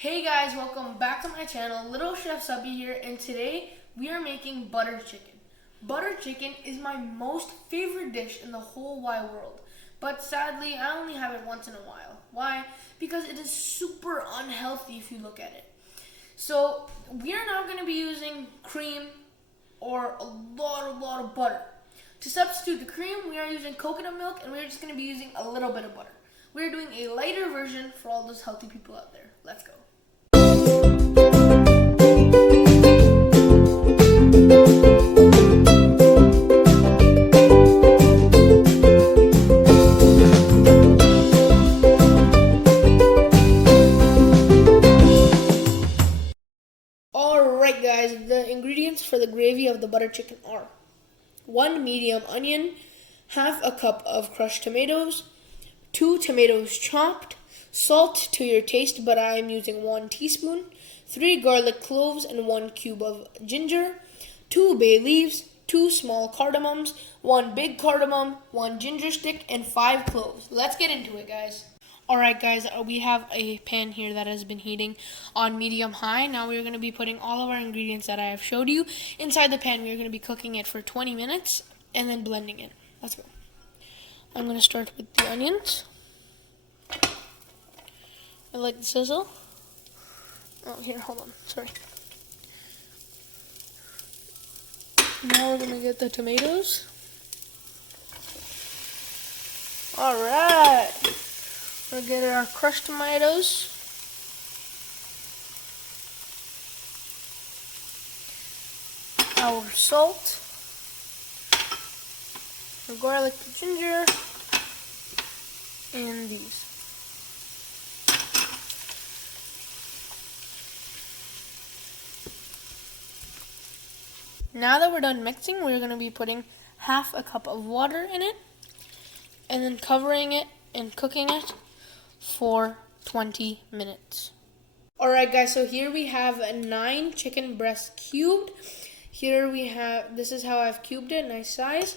Hey guys, welcome back to my channel. Little Chef Subby here, and today we are making butter chicken. Butter chicken is my most favorite dish in the whole wide world, but sadly I only have it once in a while. Why? Because it is super unhealthy if you look at it. So we are now going to be using cream or a lot of butter. To substitute the cream, we are using coconut milk, and we're just going to be using a little bit of butter. We're doing a lighter version for all those healthy people out there. Let's go. Alright guys, the ingredients for the gravy of the butter chicken are 1 medium onion, half a cup of crushed tomatoes, 2 tomatoes chopped, salt to your taste, but I am using 1 teaspoon, 3 garlic cloves and 1 cube of ginger, 2 bay leaves, 2 small cardamoms, 1 big cardamom, 1 ginger stick, and 5 cloves. Let's get into it, guys. Alright guys, we have a pan here that has been heating on medium high. Now we're going to be putting all of our ingredients that I have showed you inside the pan. We're going to be cooking it for 20 minutes and then blending it. Let's go. I'm going to start with the onions. I like the sizzle. Oh, here, hold on. Sorry. Now we're going to get the tomatoes. Alright. We'll get our crushed tomatoes. Our salt. Our garlic and ginger. And these. Now that we're done mixing, we're going to be putting half a cup of water in it and then covering it and cooking it for 20 minutes. Alright guys, so here we have 9 chicken breasts cubed. Here we have, this is how I've cubed it, nice size.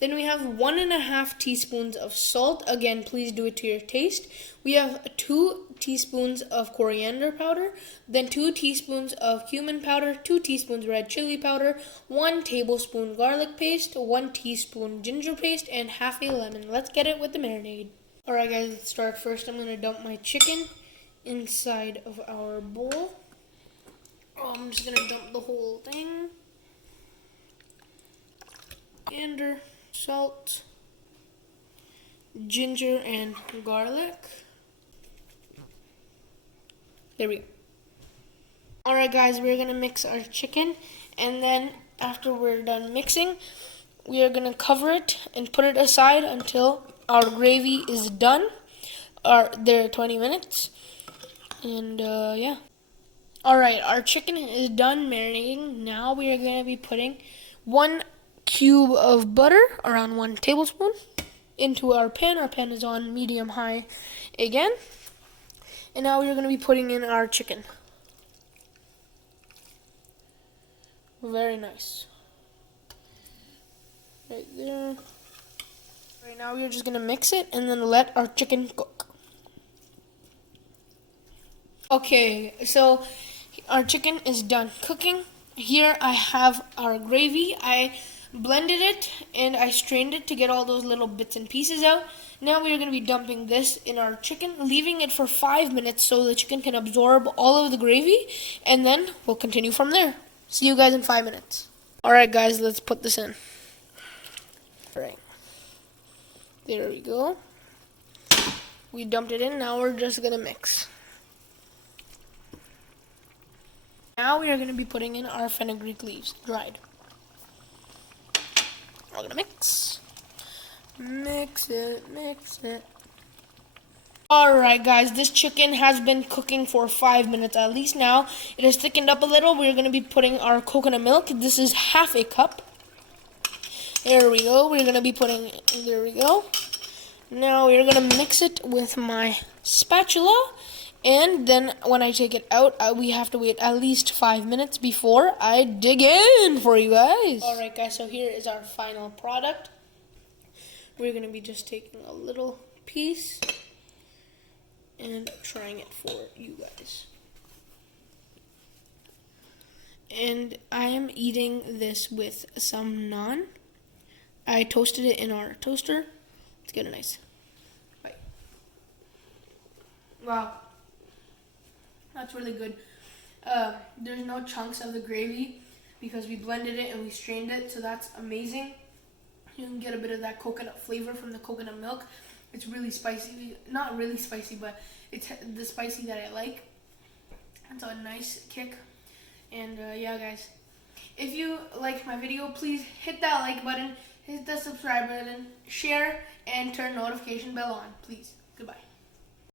Then we have 1.5 teaspoons of salt. Again, please do it to your taste. We have 2 teaspoons of coriander powder, then 2 teaspoons of cumin powder, 2 teaspoons red chili powder, 1 tablespoon garlic paste, 1 teaspoon ginger paste, and half a lemon. Let's get it with the marinade. Alright guys, let's start. First I'm going to dump my chicken inside of our bowl. I'm just going to dump the whole thing. Coriander, salt, ginger, and garlic. There we go. Alright guys, we're going to mix our chicken, and then after we're done mixing, we are going to cover it and put it aside until our gravy is done. There 20 minutes. And yeah. Alright, our chicken is done marinating. Now we are going to be putting 1 cube of butter, around 1 tablespoon, into our pan. Our pan is on medium high again. And now we are going to be putting in our chicken. Very nice. Right there. Right now we're just going to mix it and then let our chicken cook. Okay, so our chicken is done cooking. Here I have our gravy. I blended it and I strained it to get all those little bits and pieces out. Now we are going to be dumping this in our chicken, leaving it for 5 minutes so the chicken can absorb all of the gravy, and then we'll continue from there. See you guys in 5 minutes. Alright guys, let's put this in. Alright. There we go. We dumped it in, now we're just going to mix. Now we are going to be putting in our fenugreek leaves, dried. We're going to mix. Mix it, mix it. Alright guys, this chicken has been cooking for 5 minutes at least now. It has thickened up a little. We're going to be putting our coconut milk. This is half a cup. There we go. We're going to be putting, there we go. Now we're going to mix it with my spatula. And then when I take it out, we have to wait at least 5 minutes before I dig in for you guys. Alright guys, so here is our final product. We're going to be just taking a little piece and trying it for you guys. and I am eating this with some naan. I toasted it in our toaster. Let's get a nice bite. Wow, that's really good. There's no chunks of the gravy because we blended it and we strained it, so that's amazing. You can get a bit of that coconut flavor from the coconut milk. It's really spicy, not really spicy, but it's the spicy that I like. It's a nice kick. And yeah, guys, if you like my video, please hit that like button, hit the subscribe button, share, and turn notification bell on, please. Goodbye.